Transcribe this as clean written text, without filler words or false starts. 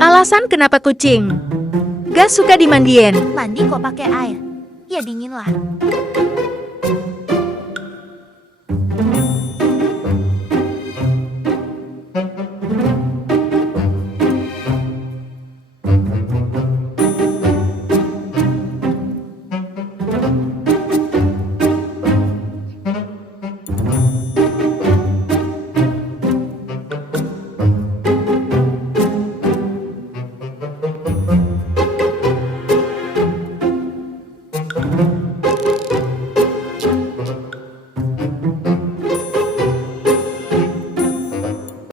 Alasan kenapa kucing? Gak suka dimandiin. Mandi kok pakai air? Ya dingin lah.